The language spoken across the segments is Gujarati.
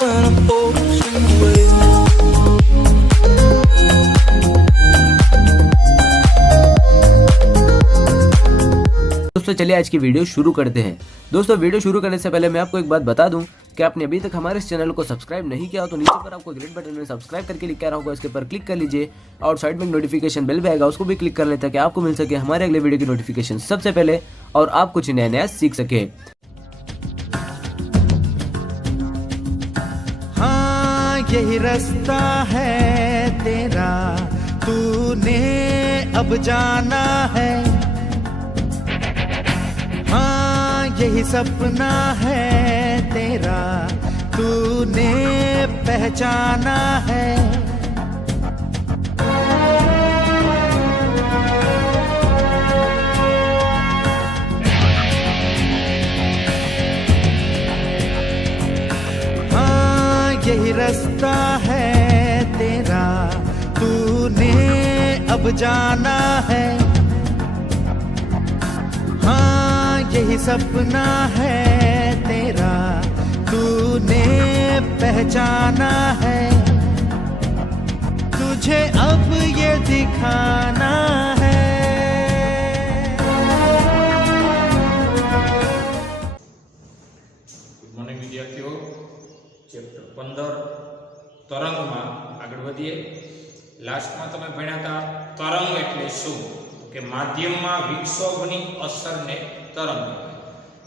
an ocean wave. दोस्तों चलिए आज की वीडियो शुरू करते हैं। दोस्तों वीडियो शुरू करने से पहले मैं आपको एक बात बता दूं कि आपने अभी तक हमारे इस चैनल को सब्सक्राइब नहीं किया हो तो नीचे पर आपको ग्रेट बटन में सब्सक्राइब करके लिखा रहा होगा, इसके ऊपर क्लिक कर लीजिए और साइड में एक नोटिफिकेशन बेल भी आएगा, उसको भी क्लिक कर लें ताकि आपको मिल सके हमारे अगले वीडियो की नोटिफिकेशन सबसे पहले और आप कुछ नया नया सीख सके। हाँ यही रास्ता है तेरा, तूने अब जाना है। हाँ यही सपना है तेरा, तूने पहचाना है। हाँ यही रास्ता है तेरा, तूने अब जाना है। हाँ यही सपना है तेरा, तूने पहचाना है। तुझे अब ये दिखाना है। गुड मॉर्निंग विद्यार्थियों। चैप्टर 15 तरंग में आगे बढ़िए। लास्ट में तमे भण्या था तरंग एटले शुं, के माध्यम में विक्षोभनी असर ने तरंग कहेवाय।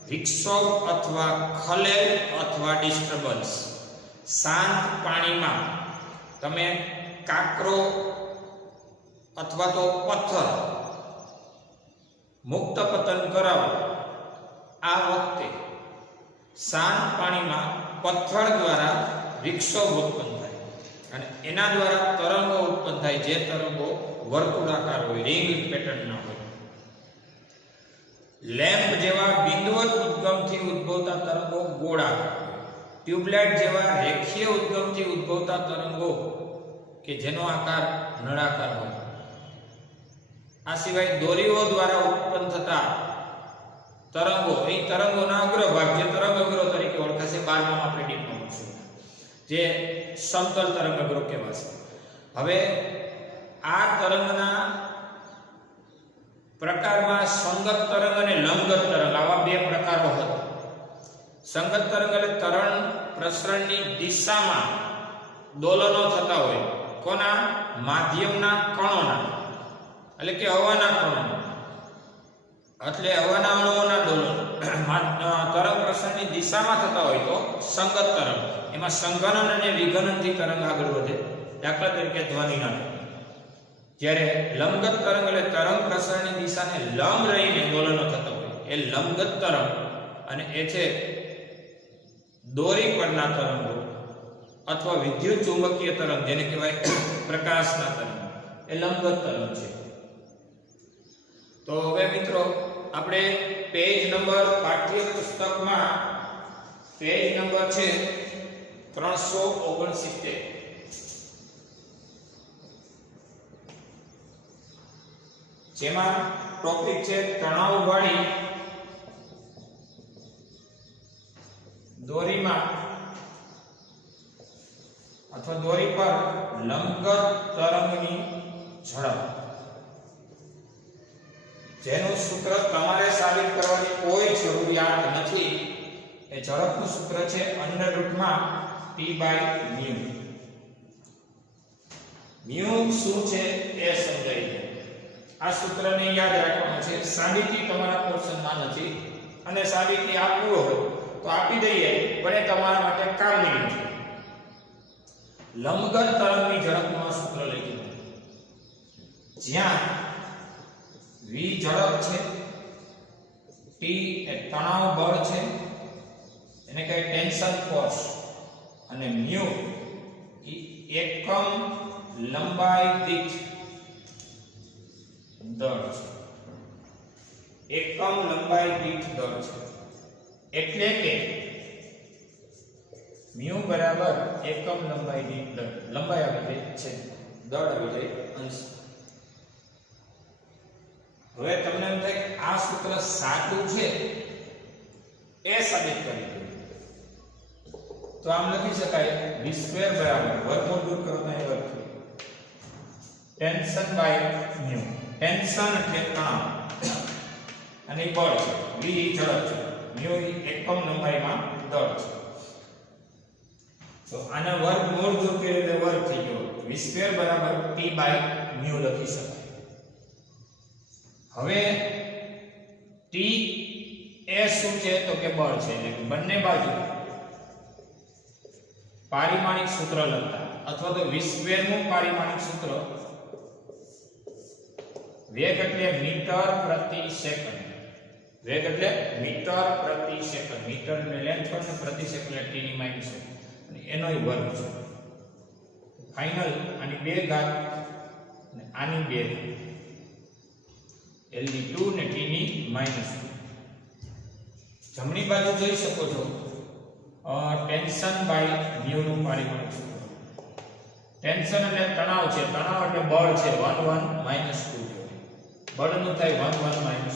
विक्षोभ अथवा खलेल अथवा डिस्टर्बन्स शांत पानी में तमे काकरो अथवा तो पत्थर मुक्त पतन करावो, आ वखते शांत पानी में पत्थर द्वारा विक्षोभ उत्पन्न थाय अने एना द्वारा तरंगो उत्पन्न थाय, जे तरंगो वर्तुळाकार होय, रिंग पेटर्न ना होय। लैम्प जेवा बिंदुवत उद्गम थी उद्भवता तरंगो गोळाकार, ट्यूबलाइट जेवा रेखीय उद्गम थी उद्भवता तरंगो के जेनो आकार नळाकार होय। आ सिवाय दोरीओ द्वारा उत्पन्न थता तरंगो, ए तरंगोना अग्रभाग जे तरंगग्रह तरीके ओळखाશે 12 માં આપણે ડીપમાં ભણશું, જે સમતલ તરંગગ્રહ કહેવાશે। હવે આ તરંગના પ્રકારમાં સંગત તરંગ અને લંબગત તરંગ આવા બે પ્રકારો હતા। સંગત તરંગ એટલે તરંગ પ્રસરણની દિશામાં દોલનો થતા હોય, કોના? માધ્યમના કણોના, એટલે કે હવાના કણોના, એટલે હવાના અણુઓના દોલન તરંગ પ્રસરણની દિશામાં થતા હોય તો સંગત તરંગ। એમાં સંઘનન અને વિઘનનથી તરંગ આગળ વધે, દાખલા તરીકે ધ્વનિના। જ્યારે લંબગત તરંગ એટલે તરંગ પ્રસરણની દિશાને લંબ રહીને દોલનો થતા હોય, એ લંબગત તરંગ। અને એ છે દોરી પરના તરંગો અથવા વિદ્યુત ચુંબકીય તરંગ, જેને કહેવાય પ્રકાશના તરંગ, એ લંબગત તરંગ છે। તો હવે મિત્રો આપણે પેજ નંબર પાઠ્યપુસ્તકમાં પેજ નંબર છે 369, જેમાં ટોપિક છે તણાવવાળી દોરીમાં અથવા દોરી પર લંબગત તરંગની ઝડપ, જેનું સૂત્ર તમારે સાબિત કરવાની કોઈ જરૂરિયાત નથી। એ ઝડપનું સૂત્ર છે √P/μ। મ્યુ શું છે એ સમજાવીએ। આ સૂત્રને યાદ રાખવાનું છે। સાબિતી તમારા પોર્શનમાં નથી અને સાબિતી આપવું હોય તો આપી દઈએ, પણ એ તમારા માટે કામની નથી। લંબગત તરંગની ઝડપનું આ સૂત્ર લખી દો, જ્યાં v ઝડપ છે, p એ તણાવ બળ છે, એને કહેવાય ટેન્શન ફોર્સ, અને મ્યુ એ એકમ લંબાઈ દીઠ દળ છે, એકમ લંબાઈ દીઠ દળ છે। એટલે કે म्यू बराबर एकम लंबाई दी दળ, લંબાઈ આવી જાય છે, દળ આવી જાય અંશ। હવે તમને એમ થાય કે આ સૂત્ર સાચું છે એ સાબિત કરી દો। તો આમ લખી શકાય v² બરાબર વર્ગમૂળ દૂર કરો તો અહીં વર્ગ ટેન્શન બાય મ્યુ. ટેન્શન એટલે તણાવ અને બળ છે, v ઝડપ છે, મ્યુ એકમ લંબાઈમાં દળ છે. તો આને વર્ગમૂળ દૂર કર્યું એટલે વર્ગ થઈ ગયો. v² બરાબર p બાય મ્યુ લખી શકાય. હવે t એ શું છે તો કે બળ છે, એટલે કે બંને બાજુ પારિમાણિક સૂત્ર લખતા અથવા તો v² નું પારિમાણિક સૂત્ર વેગ એટલે મીટર પ્રતિ સેકન્ડ. વેગ એટલે મીટર પ્રતિ સેકન્ડ. મીટર એટલે લેન્થ પર ને પ્રતિ સેકન્ડ એટલે t ની માઈનસ અને એનો વર્ગ છે. ફાઇનલ આની 2 ઘાત અને આની 2 ઘાત l ની 2 ને t ની માઈનસ. જમણી બાજુ જોઈ શકો છો ટેન્શન બાય મ્યુ નું પારિમાણિક સૂત્ર. ટેન્શન એટલે તણાવ છે, તણાવ એટલે બળ છે 1 1 -2. બળનું થાય 1 1 -2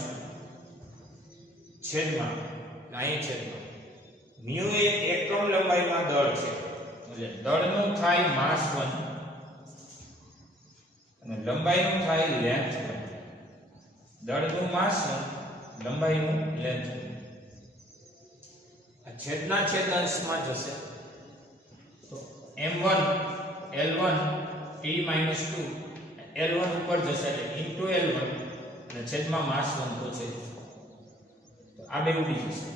છેદમાં અહીં છેદમાં મ્યુ એ એકમ લંબાઈમાં દળ છે, એટલે દળનું થાય માસ 1 અને લંબાઈનું થાય લેન્થ 1. દળનું માસ 1, લંબાઈનું લેન્થ 1. આ છેદના છેદ અંશમાં જશે તો m1 l1 t -2 l1 ઉપર જશે એટલે ઇન્ટુ l1 અને છેદમાં માસ 1 તો છે, તો આ બે ઉડી જશે.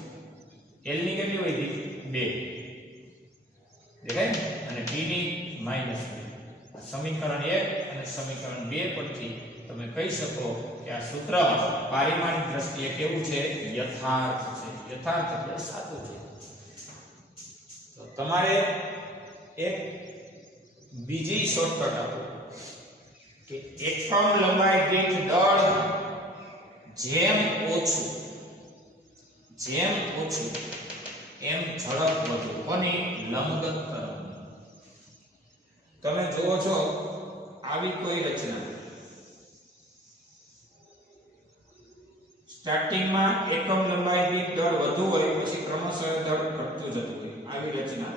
l ની કેટલી વધી 2 દેખાય અને t ની -2. આ સમીકરણ 1 અને સમીકરણ 2 પરથી તમે કહી શકો કે આ સૂત્ર પારિમાણિક દ્રષ્ટિએ કેવું છે? યથાર્થ છે. યથાર્થ એટલે સાચું છે. તો તમારે એક બીજી શોર્ટકટ આપો કે એકમ લંબાઈ દીઠ દળ જેમ ઓછું એમ ઝડપ વધુ. કોની? લંબગત તરંગ. તમે જોવો છો આવી કોઈ રચના સ્ટાર્ટિંગમાં એકમ લંબાઈ દીઠ દળ વધુ હોય પછી ક્રમશઃ દળ ઘટતું જતું હોય. આવી રચના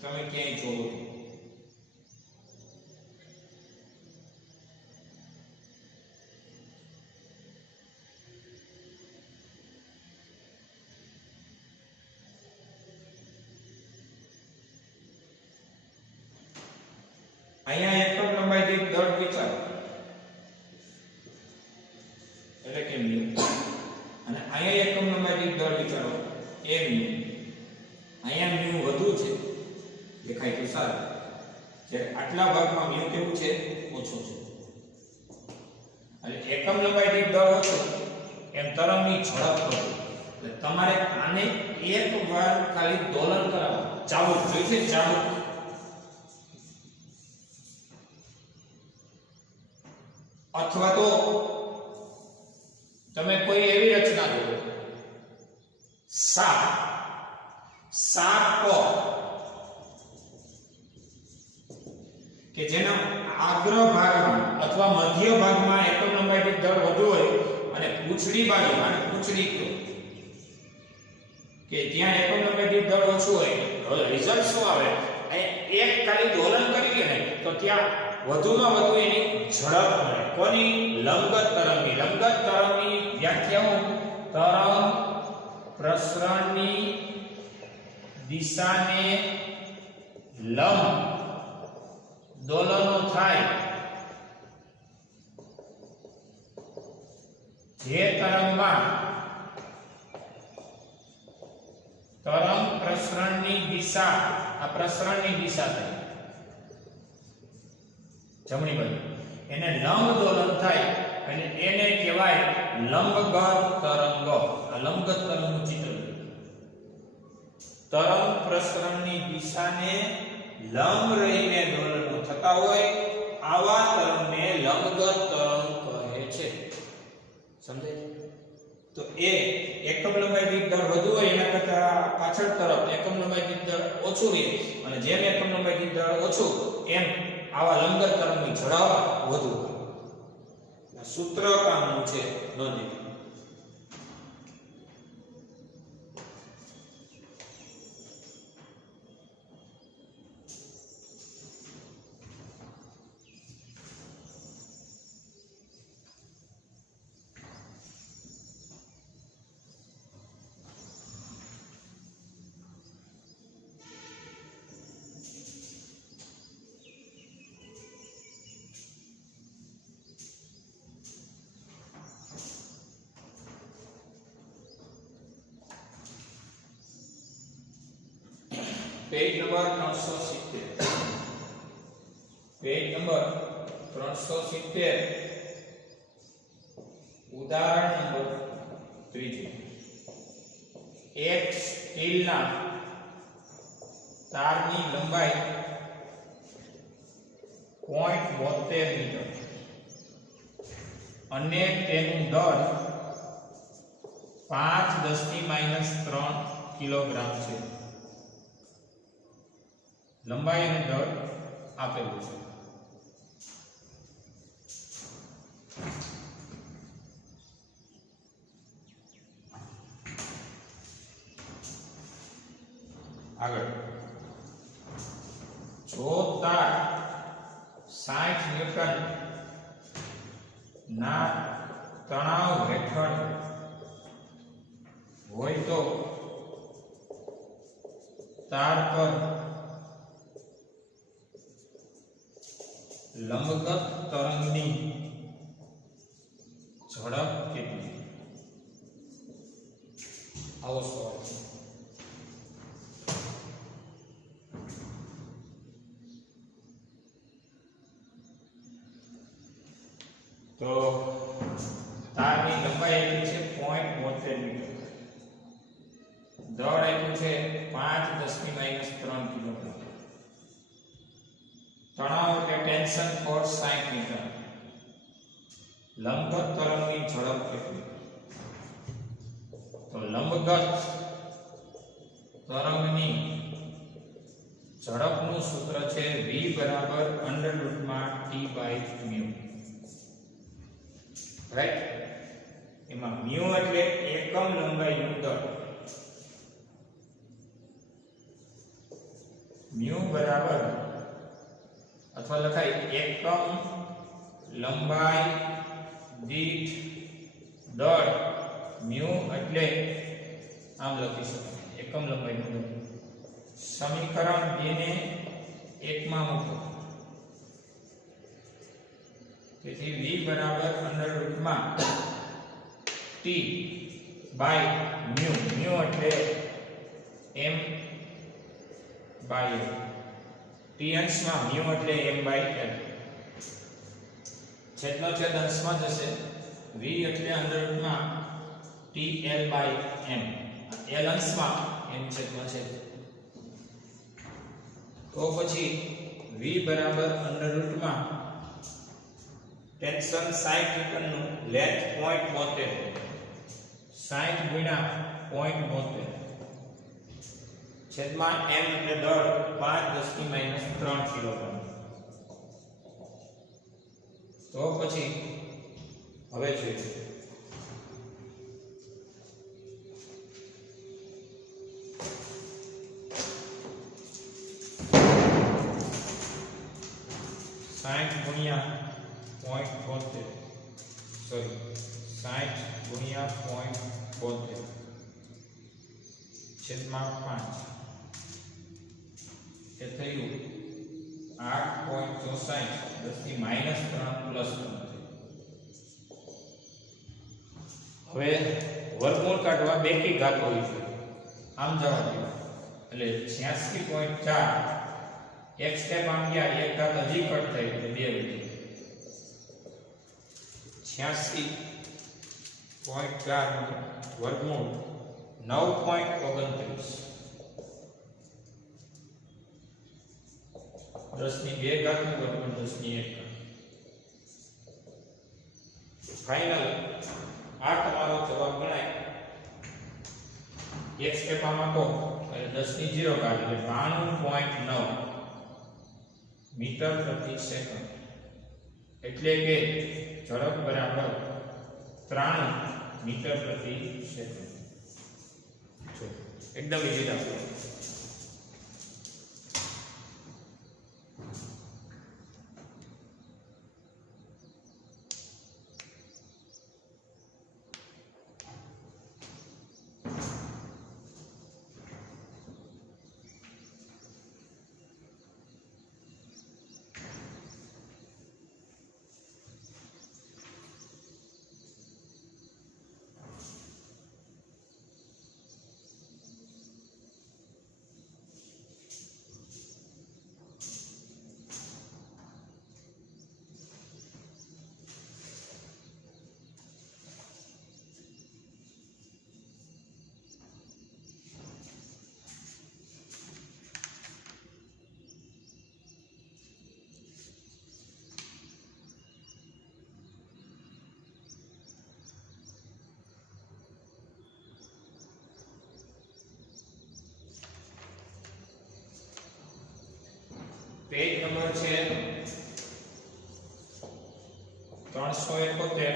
તમે ક્યાંય જોવો છો? અહીંયા એકમ લંબાઈ દીઠ દળ વિચારો એટલે કે મ્યુ, અને અહીંયા એકમ લંબાઈ દીઠ દળ વિચારો એ મ્યુ. અહીંયા મ્યુ વધુ છે દેખાય તો સારું, જ્યારે આટલા ભાગમાં મ્યુ કેવું છે? ઓછું છે. અને એકમ લંબાઈ દીઠ દળ ઓછું એમ તરંગની ઝડપ વધુ. એટલે તમારે આને એક વાર ખાલી દોલન કરાવો, ચાબુક જોઈશે ચાબુક. અથવા તો તમે કોઈ એવી રચના જુઓ સાપ કે જેના આગ્ર ભાગમાં અથવા મધ્ય ભાગમાં એકમ લંબાઈ દીઠ દળ વધુ હોય અને પૂંછડી બાજુ અને પૂંછડી કે જ્યાં એકમ લંબાઈ દીઠ દળ ઓછું હોય રિઝલ્ટ શું આવે? એક ખાલી દોલન કરીએ ને તો ત્યાં વધુમાં વધુ એની ઝડપ મળે. કોની? લંબગત તરંગની. લંબગત તરંગની વ્યાખ્યા તરંગ પ્રસરણની દિશાને લંબ દોલનો થાય જે તરંગમાં તરંગ પ્રસરણની દિશા, આ પ્રસરણની દિશા થાય જમણી બાજુ, એને લંબ દોલન થાય અને એને કહેવાય લંબગત તરંગ. આ લંબગત તરંગનું ચિત્ર. તરંગ પ્રસરણની દિશાને લંબ રહીને દોલનો થતા હોય આવા તરંગને લંબગત તરંગ કહે છે. સમજાય? તો એ એકમ લંબાઈ દીઠ દળ વધુ હોય એના કરતા પાછળ તરફ એકમ લંબાઈ દીઠ દળ ઓછું રહે, અને જેમ એકમ લંબાઈ દીઠ દળ ઓછું એમ આવા લંબગત તરંગની ઝડપ વધુ. સૂત્ર કામનું છે નોંધી. પેજ નંબર 370 પેજ નંબર 370 ઉદાહરણ નંબર 3 એક સ્ટીલના તારની લંબાઈ 0.72 મીટર અને તેનું દળ 5×10⁻³ કિલોગ્રામ છે. લંબાઈ અને દળ આપેલું છે. આગળ જો તાર 60 ન્યૂટન ના તણાવ હેઠળ હોય તો તાર પર લંબગત તરંગની ઝડપ કેટલી? આવો સવાલ છે. તો તારની લંબાઈ આપ્યું છે 0.72 મીટર, દળ આપ્યું છે 5×10⁻³ કિલોગ્રામ, તણાવ એટલે ટેન્શન ફોર્સ 60 મીટર, લંબગત તરંગની ઝડપ કેટલી? તો લંબગત તરંગની ઝડપનું સૂત્ર છે v √T/μ. રાઈટ? એમાં મ્યુ એટલે એકમ લંબાઈનું દળ, મ્યુ બરાબર અથવા લખાય એકમ લંબાઈ દીઠ દળ. મ્યુ એટલે આમ લખી શકાય એકમ લંબાઈનું દળ. સમીકરણ 2 ને 1 માં મૂકો. તેથી v √T/μ. મ્યુ એટલે m/l, t અંશમાં મ્યુ એટલે m/l, છેદનો છેદ અંશમાં જશે. v એટલે √TL/m, l અંશમાં m છેદમાં છેદ. તો પછી v ટેન્શન 60 ન્યૂટનનું લેન્થ 0.72, 60 × 0.72 છેદમાં m એટલે દળ 5×10⁻³ કિલોગ્રામ. તો પછી હવે જોઈએ સોરી 60 × 0.72 છેદમાં 5 એ થયું 8.64 10⁻³ હવે વર્ગમૂળ કાઢવા બેકી ઘાત હોવી જોઈએ. આમ જવા દેવા એટલે 86.4 એક સ્ટેપ આમ ગયા, એક ઘાત હજી કટ થઈ એટલે 2 વધી 86.4 વર્ગમૂળ 9.29 10⁻² વર્ગમૂળ 10⁻1. ફાઇનલ આ તમારો જવાબ ગણાય. એક સ્ટેપ આમાં તો એટલે 10⁻0 એટલે 92.9 મીટર પ્રતિ સેકન્ડ, એટલે કે ઝડપ બરાબર 93 મીટર પ્રતિ સેકન્ડ. એકદમ ઈઝી દાખલો. પેજ નંબર છે 371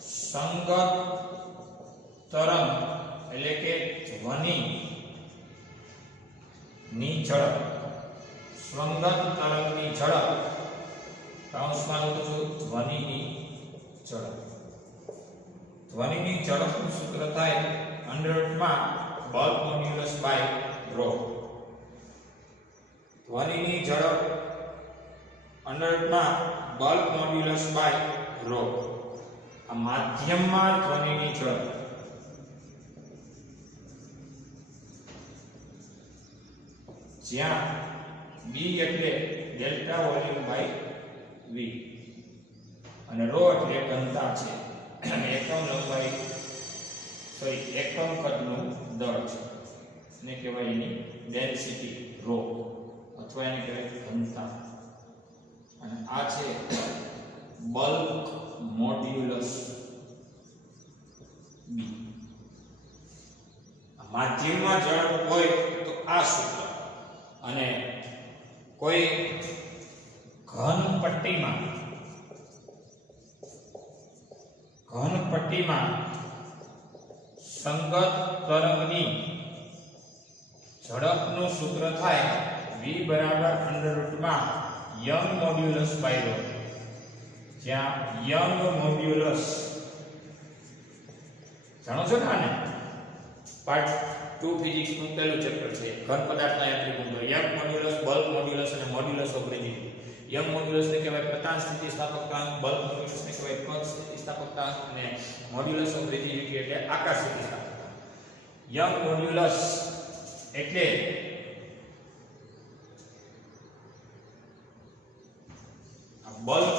સંગત તરંગ એટલે કે ધ્વનિ ની ઝડપ સંગત તરંગની ઝડપ કૌંસમાં લખું છું ધ્વનિની ઝડપ ધ્વનિની ઝડપનું સૂત્ર થાય અંડરરૂટમાં બલ્ક મોડ્યુલસ બાય રો ધ્વનિની ઝડપ અંડરરૂટમાં બલ્ક મોડ્યુલસ બાય રો આ માધ્યમમાં ધ્વનિની ઝડપ જ્યાં b એટલે ડેલ્ટા વોલ્યુમ બાય v અને રો એટલે ઘનતા છે એકમ લંબાઈ એકમ કદનું દળ છે એને કહેવાય એની ડેન્સિટી રો અથવા એને કહેવાય ઘનતા અને આ છે બલ્ક મોડ્યુલસ b માધ્યમમાં ઝડપ હોય તો આ સૂત્ર અને કોઈ ઘન પટ્ટીમાં સંગત તરંગની ઝડપનું સૂત્ર થાય v બરાબર અંડરરૂટમાં યંગ મોડ્યુલસ બાય રો જ્યાં યંગ મોડ્યુલસ જાણો છો ને આને પાર્ટ 2 ફિઝિક્સ નું પહેલું ચેપ્ટર છે ઘન પદાર્થના યાંત્રિક ગુણધર્મો યંગ મોડ્યુલસ બલ્ક મોડ્યુલસ અને modulus of rigidity young modulus ને કહેવાય પ્રતાપ સ્થિતિસ્થાપકતાંક બલ્ક મોડ્યુલસ ને કહેવાય કદ સ્થિતિસ્થાપકતાંક અને મોડ્યુલસ ઓફ રિજિડિટી એટલે આકાર સ્થિતિસ્થાપકતાંક યંગ મોડ્યુલસ એટલે બલ્ક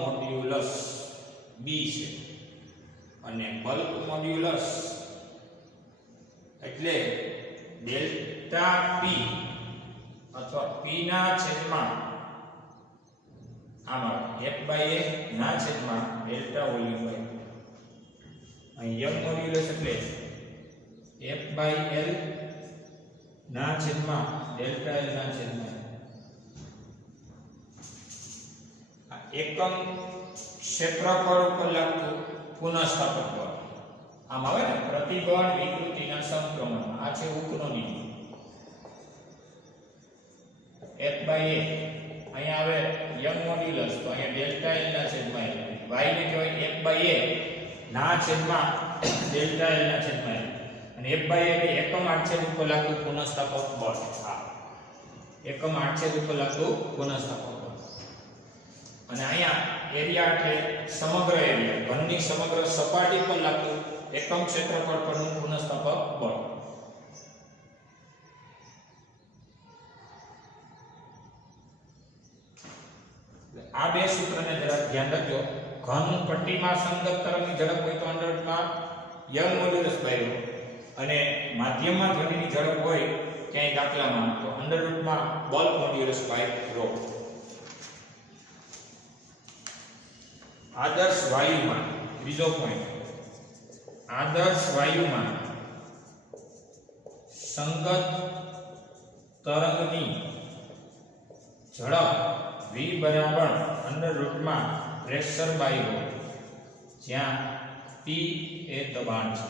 મોડ્યુલસ b છે અને બલ્ક મોડ્યુલસ એટલે ડેલ્ટા p અથવા p ના છેદમાં આમાં f/a ના છેદમાં ડેલ્ટા વોલ્યુમ બાય અહીં યંગ મોડ્યુલસ એટલે f/l ના છેદમાં ડેલ્ટા l ના છેદમાં આ એકમ ક્ષેત્રફળ ઉપર લાગતું પુનઃસ્થાપક બળ આમ આવે ને પ્રતિબળ વિકૃતિના સમપ્રમાણ આ છે હુકનો નિયમ f/a અહીંયા આવે યંગ મોડ્યુલસ તો અહીંયા ડેલ્ટા l ના છેદમાં y ને કહેવાય f/a ના છેદમાં ડેલ્ટા l ના છેદમાં અને f/a એટલે એકમ આડછેદ ઉપર લાગતું પુનઃસ્થાપક બળ આ એકમ આડછેદ ઉપર લાગતું પુનઃસ્થાપક બળ અને અહીંયા એરિયા એટલે સમગ્ર એરિયા ઘનની સમગ્ર સપાટી પર લાગતું એકમ ક્ષેત્રફળ પરનું પુનઃસ્થાપક બળ આ બે સૂત્રને જરા ધ્યાન રાખજો ઘન પટ્ટીમાં સંગત તરંગની ઝડપ હોય તો અંડરરૂટમાં યંગ મોડ્યુલસ બાય રો અને માધ્યમમાં ધ્વનિની ઝડપ હોય ક્યાંય દાખલામાં તો અંડરરૂટમાં બલ્ક મોડ્યુલસ બાય રો આદર્શ વાયુમાં ત્રીજો પોઈન્ટ આદર્શ વાયુમાં સંગત તરંગની ઝડપ v બરાબર અંડરરૂટમાં પ્રેશર બાય રો જ્યાં p એ દબાણ છે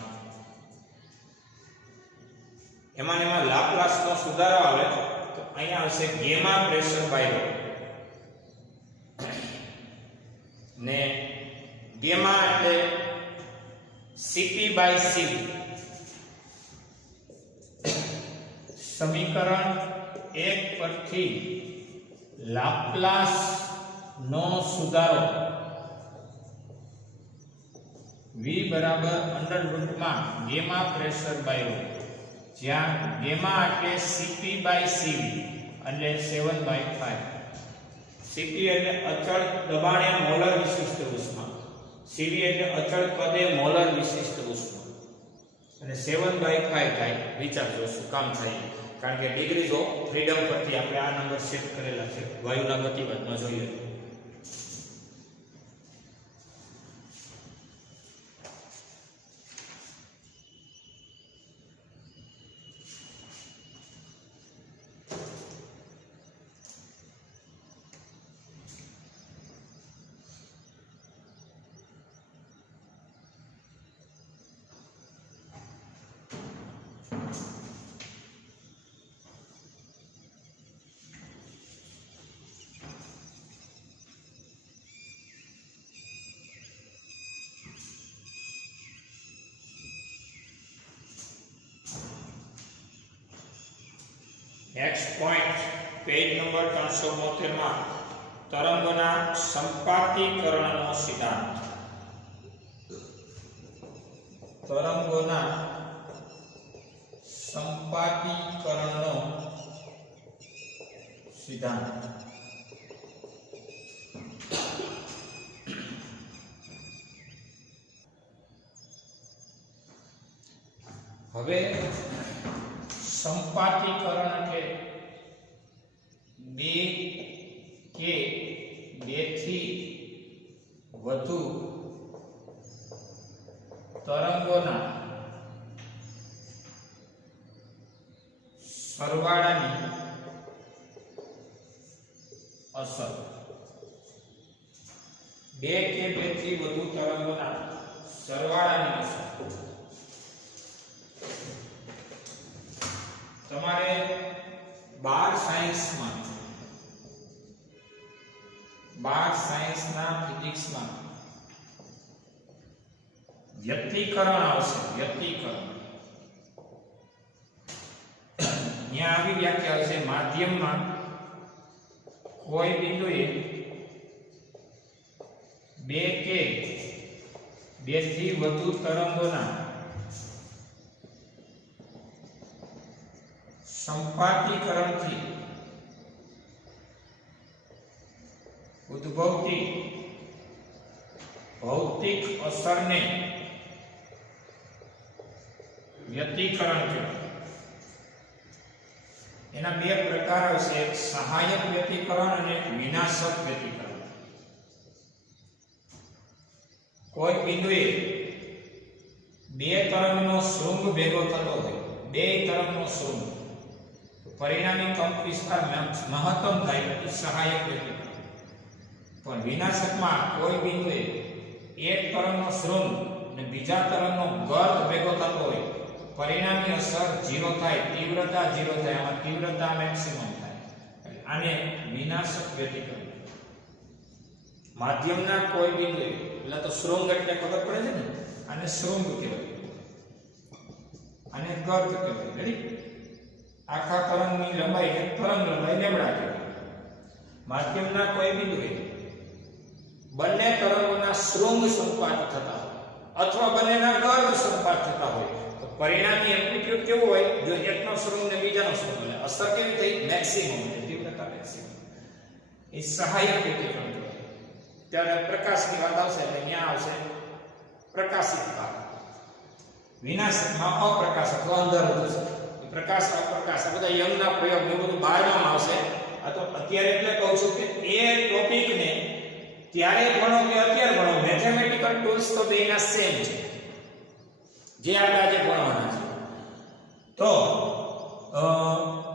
એમાં લાપ્લાસનો સુધારો આવે તો અહીંયા હશે ગેમા પ્રેશર બાય રો ને ગેમા એટલે cp બાય cv સમીકરણ 1 પરથી લાપ્લાસ નો સુધારો v બરાબર અંડરરૂટમાં ગેમા પ્રેશર બાય રો જ્યાં ગેમા એટલે cp બાય cv એટલે 7/5 cp એટલે અચળ દબાણે મોલર વિશિષ્ટ ઉષ્મા cv એટલે અચળ કદે મોલર વિશિષ્ટ ઉષ્મા અને 7/5 થાય વિચારજો શું કામ થાય કારણ કે ડિગ્રીઝ ઓફ ફ્રીડમ પરથી આપણે આ નંબર સેટ કરેલા છે વાયુના ગતિવાદમાં જોઈએ નેક્સ્ટ પોઈન્ટ પેજ નંબર 372 માં તરંગોના સંપાતીકરણનો સિદ્ધાંત. તરંગોના સંપાતીકરણનો સિદ્ધાંત. હવે સંપાતીકરણ એટલે બે કે બેથી વધુ તરંગોના સરવાળાની અસર. બે કે બેથી વધુ તરંગોના સરવાળાની અસર. તમારે 12 સાયન્સના ફિઝિક્સમાં વ્યતિકરણ આવશે. વ્યતિકરણ અહીંયા આવી વ્યાખ્યા છે. માધ્યમમાં કોઈ બિંદુએ બે કે બેથી વધુ તરંગોના સંપાતીકરણથી ઉદ્ભવતી ભૌતિક અસરને વ્યતિકરણ કહેવાય. એના બે પ્રકાર છે, એક સહાયક વ્યતિકરણ અને એક વિનાશક વ્યતિકરણ. કોઈ બિંદુએ બે તરંગનો શૃંગ ભેગો થતો હોય, બે તરંગનો શૃંગ, પરિણામી કંપ વિસ્તાર મહત્તમ થાય એ સહાયક વ્યતિકરણ. પણ વિનાશકમાં કોઈ બિંદુએ એક તરંગનો શૃંગ અને બીજા તરંગનો ગર્ત ભેગો થતો હોય, પરિણામી અસર 0 થાય, તીવ્રતા 0 થાય, આમાં તીવ્રતા મેક્સિમમ થાય. આને વિનાશક વ્યતિકરણ. માધ્યમના કોઈ બિંદુએ, એટલે તો શૃંગ એટલે ખબર પડે છે ને, આને શૃંગ કહેવાય, આને ગર્ત કહેવાય. રેડી? આખા તરંગની લંબાઈ એક તરંગ લંબાઈ લેમ્ડા કહેવાય. માધ્યમના કોઈ બિંદુએ બંને તરંગોના શૃંગ સંપાત થતા હોય અથવા બંનેના ગર્ત સંપાત થતા હોય તો પરિણામી એમ્પ્લિટ્યુડ કેવું હોય? જો એકનો શૃંગ ને બીજાનો શૃંગ, એટલે અસર કેવી થઈ? મેક્સિમમ, તીવ્રતા મેક્સિમમ. એ સહાયક વ્યતિકરણ કહેવાય. ત્યારે પ્રકાશની વાત આવશે એટલે ત્યાં આવશે પ્રકાશિત ભાગ. વિનાશકમાં અપ્રકાશ અથવા અંધારું થશે. પ્રકાશ અપ્રકાશ આ બધા યંગના પ્રયોગ ને બધું બહારમાં આવશે. આ તો અત્યારે એટલે કહું છું કે એ ટોપિકને ત્યારે ભણો કે અત્યારે ભણો, મેથેમેટિકલ ટૂલ્સ તો બેના સેમ છે જે આપણે આજે ભણવાના છે. તો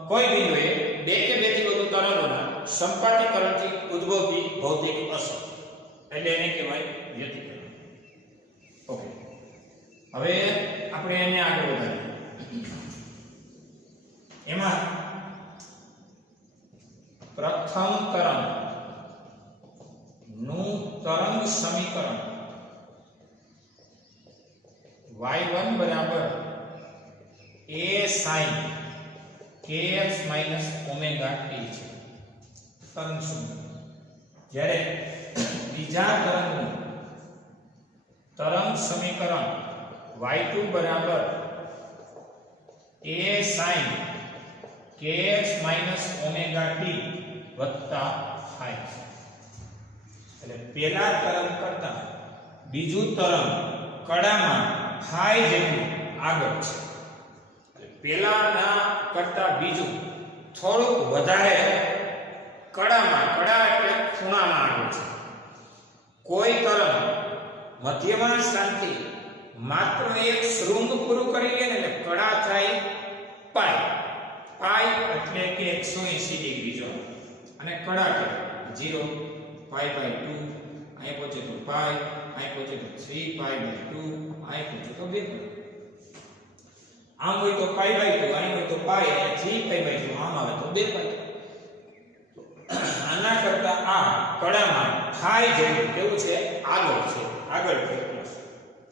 કોઈ બિંદુએ બે કે બેથી વધુ તરંગોના સંપાતીકરણથી ઉદ્ભવતી ભૌતિક અસર એટલે એને કહેવાય વ્યતિકરણ. ઓકે, હવે આપણે એને આગળ વધારીએ. એમાં પ્રથમ તરંગ નું તરંગ સમીકરણ y1 બરાબર a sin kx minus omega t છે. તરંગ સમીકરણ. જ્યારે બીજા તરંગનું તરંગ સમીકરણ y2 બરાબર a sin kx minus omega t વત્તા થાય છે. એટલે પહેલા તરંગ કરતા બીજું તરંગ કડામાં phi જેટલું આગળ છે. એટલે પહેલાના કરતા બીજું થોડુંક વધારે કડામાં, કડા એટલે ખૂણામાં આગળ છે. કોઈ તરંગ મધ્યમાં સ્થાનથી માત્ર એક શૃંગ પૂરું કરી લે ને એટલે કડા થાય પાઈ. પાઈ એટલે કે 180 ડિગ્રી જો, અને કડા કે 0 પાઈ બાય 2, અહીં પહોંચે તો પાઈ, અહીં પહોંચે તો 3 પાઈ બાય 2, અહીં પહોંચે તો 2 પાઈ. આમ હોય તો પાઈ બાય 2, અહીં હોય તો પાઈ, અને 3 પાઈ બાય 2, આમ આવે તો 2 પાઈ. આના કરતા આ કડામાં phi જેટલું કેવું છે? આગળ છે, આગળ છે.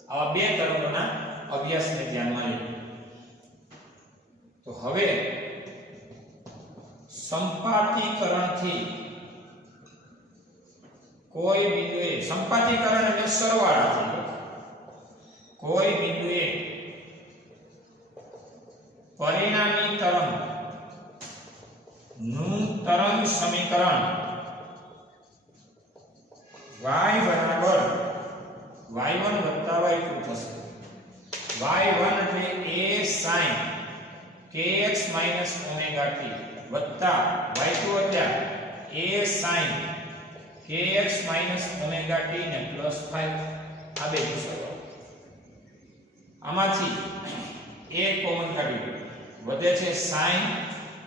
આવા બે તરંગોના અભ્યાસને ધ્યાનમાં લઈએ. તો હવે સંપાતીકરણથી કોઈ બિંદુએ સંપાતીકરણ એટલે સરવાળાથી કોઈ બિંદુએ પરિણામી તરંગ નું તરંગ સમીકરણ y બરાબર y1 વત્તા y2 થશે. y1 એટલે a sin kx minus omega t વત્તા y2 એટલે a sin kx minus omega t ને પ્લસ 5 આ બે થશે. આમાંથી a કોમન કાઢી દો વધે છે sin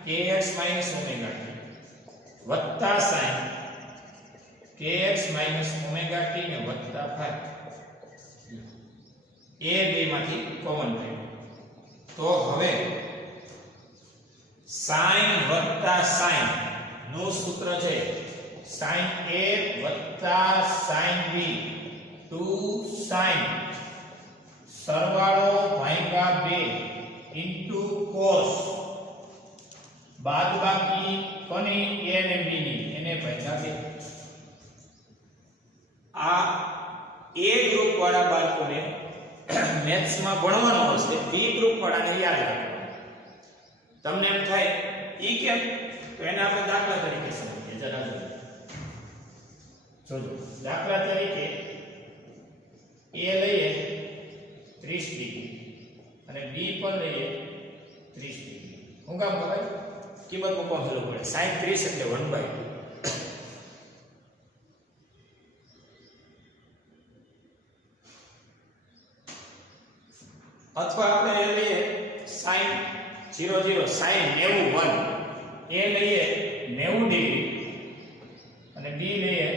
kx minus omega t વત્તા sin kx minus omega t ને વત્તા 5 એ બે માંથી કોમન થયું તો હવે sin વત્તા sin નું સૂત્ર છે sin a વત્તા sin b 2 sin સરવાળો ભાગ્યા 2 ઇન્ટુ cos બાદબાકી કોની a ને b ની એને ભાગ્યા 2. આ એ ગ્રુપ વાળા બાળકોને મેથ્સ માં ભણવાનું હશે, બી ગ્રુપ વાળાને યાદ રાખવાનું. તમને એમ થાય ઈ કેમ, તો એને આપણે દાખલા તરીકે સમજીએ. જરા જોજો દાખલા તરીકે એ લઈએ 30 ડિગ્રી અને બી પણ લઈએ 30 ડિગ્રી. હું કામ ખબર કિંમત મૂકવા જરૂર પડે. sin 30 એટલે 1/2 અથવા આપણે એ લઈએ sin 0 sin 91 એ લઈએ 90 ડિગ્રી અને b લઈએ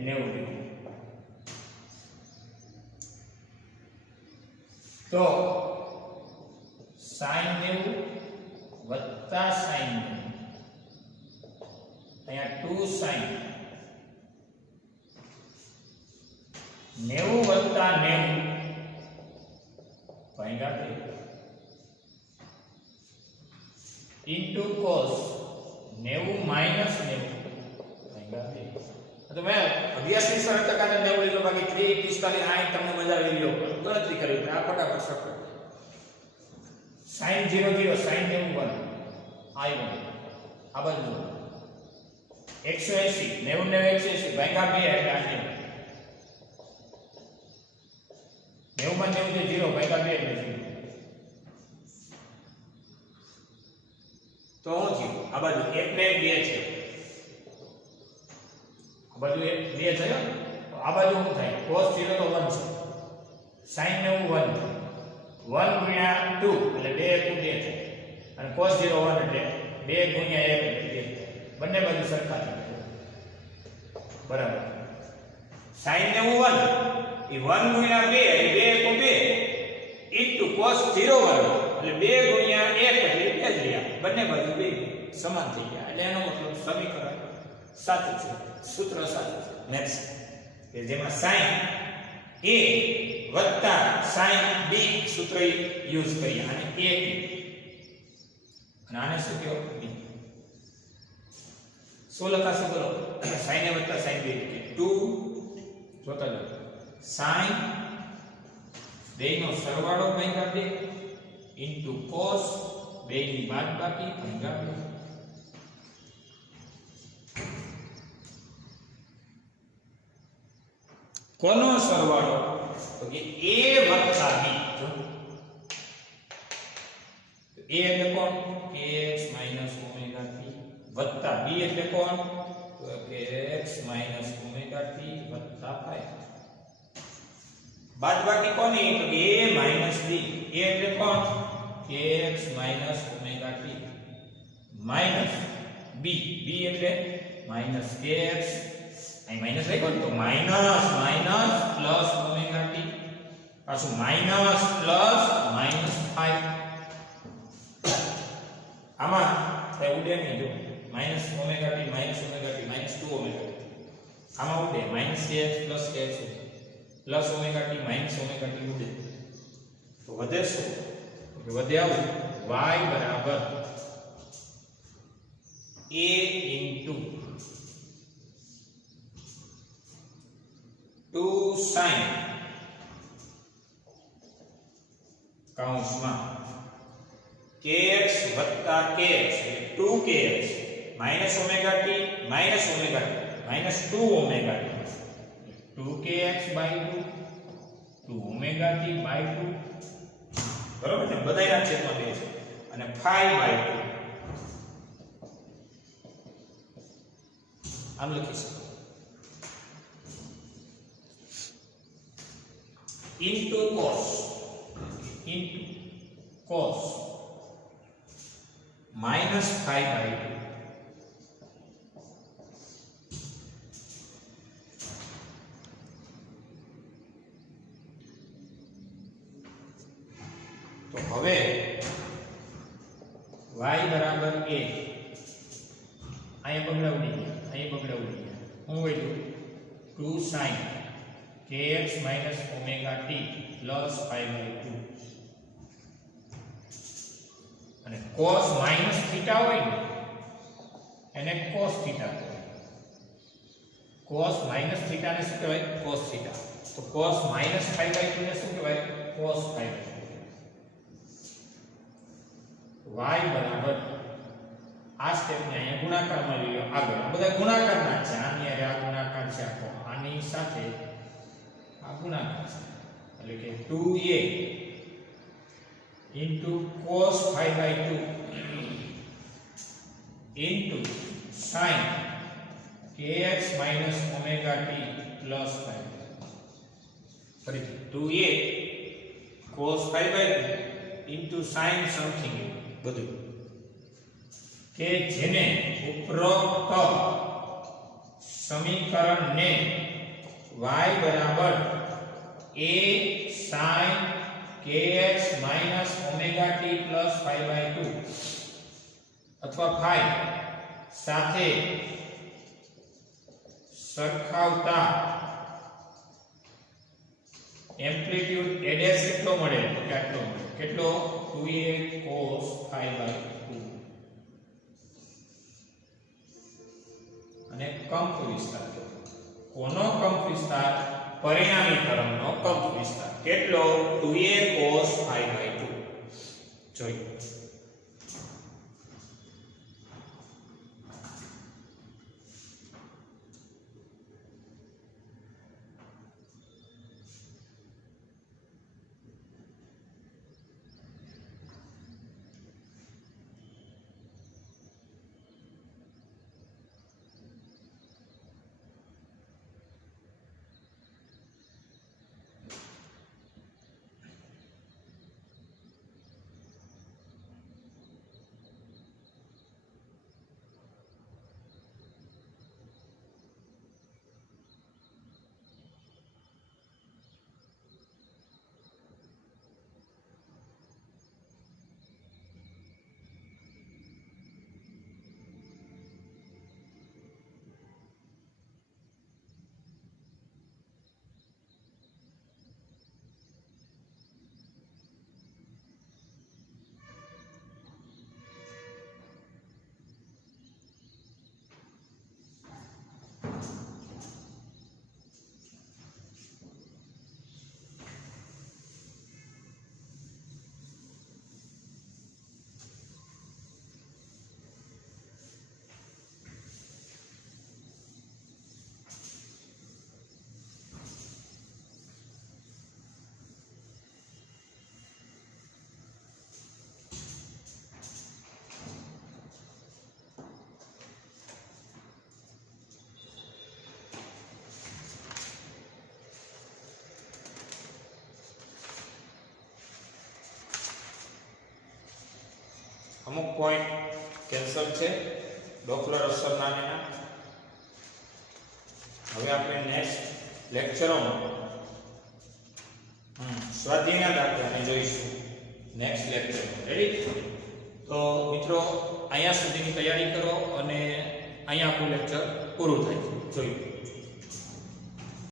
90 ડિગ્રી. તો sin 90 વત્તા sin 90 અહીંયા 2 sin 90 વત્તા 90 ભાગ્યા 2 ઇન્ટુ cos 90 માઈનસ 90 ભાગ્યા 2. તો મેં અભ્યાસની સરળતાને 90 લીધો, બાકી 3 45 આ તમને મજા આવી લ્યો ગણતરી કરી. આ ફટાફટ શોર્ટકટ sin 0 sin 91 i1 આ બાજુ 180 90 180 ભાગ્યા 2 એટલે આ 90 માં 90 થી 0 ભાગ્યા 2 એટલે 0. તો હું થયું આ બાજુ 1 ને 2 છે, આ બાજુ 2 થયો. તો આ બાજુ શું થાય? cos 0 તો 1 છે, sin 90 1 ગુણ્યા 2 એટલે 2 2 થાય અને cos 0 1 એટલે 2 ગુણ્યા 1 એટલે 2 થાય. બંને બાજુ સરખા થાય બરાબર. sin 90 એ 1 ગુણ્યા 2 એટલે 2 ઇન્ટુ cos 0 એટલે 2 ગુણ્યા 1 એટલે 2 જ રહ્યા. બંને બાજુ 2 સમાન થઈ ગયા એટલે એનો મતલબ સમીકરણ સાચું છે, સૂત્ર સાચું છે મેથ્સ કે જેમાં sin a વત્તા sin b સૂત્ર યુઝ કરીએ. અને a અને આને શું કહો b. શું લખાશે બોલો? sin a વત્તા sin b એટલે 2 જોતા જાઓ sin બેયનો સરવાળો ભાગ્યા 2 ઇન્ટુ cos બેયની બાદબાકી ભાગ્યા 2. કોનો સરવાળો? તો કે a વત્તા b. જો a એટલે કોણ? kx omega t વત્તા b એટલે કોણ? તો કે x omega t વત્તા 5. બાદબાકી કોની? તો કે a માઈનસ b. a એટલે કોણ? kx omega t minus b. b એટલે માઈનસ kx. અહીં માઈનસ લખ્યો તો માઈનસ પ્લસ ઓમેગા t પાછું માઈનસ પ્લસ માઈનસ 5. આમાં તે ઉડે નહીં. જો minus omega t minus 2 omega t આમાં ઉડે. Minus kx plus kx plus omega t minus omega t ઉડે. તો વધે શું? તો વધે આવું y બરાબર a into 2 sin કૌંસમાં kx વત્તા kx એટલે 2kx minus omega t minus omega t minus 2 omega t 2kx by 2 2 omega t by 2 બરોબર ને બધાયના છેદમાં 2 છે અને phi by 2 આમ લખી શકો into cos minus phi by 2 તો હવે y બરાબર a અહીંયા બગડા ઉડી ગયા હું વધ્યું 2 sin kx minus omega t plus pi by 2 અને cos minus theta હોય ને એને cos theta કહેવાય cos minus theta ને શું કહેવાય cos theta તો cos minus pi by 2 ને શું કહેવાય cos pi by 2 y બરાબર આ સ્ટેપ ને અહીંયા ગુણાકારમાં લઈ લો આગળ આ બધા ગુણાકારના છે આની આ ગુણાકાર છે આખો આની સાથે આ ગુણાકાર છે એટલે કે 2a into cos phi by 2 into sin kx minus omega t plus phi ફરીથી 2a cos phi by 2 into sin something બધું કે જેને ઉપરોક્ત સમીકરણને y બરાબર a sin kx minus omega t plus phi by 2 અથવા phi સાથે સરખાવતા એમ્પ્લિટ્યુડ એડેસ કેટલો મળે તો કેટલો 2a cos phi by 2 અને કંપ વિસ્તાર કોનો કંપ વિસ્તાર પરિણામી તરંગનો કંપ વિસ્તાર કેટલો 2a cos phi by 2 જોઈએ અમુક પોઈન્ટ કેન્સલ છે ડોપલર અસરના એના હવે આપણે નેક્સ્ટ લેક્ચરોમાં સ્વાધ્યાયના દાખલાને જોઈશું નેક્સ્ટ લેક્ચરમાં રેડી તો મિત્રો અહીંયા સુધીની તૈયારી કરો અને અહીંયા આપણું લેક્ચર પૂરું થાય છે જોઈએ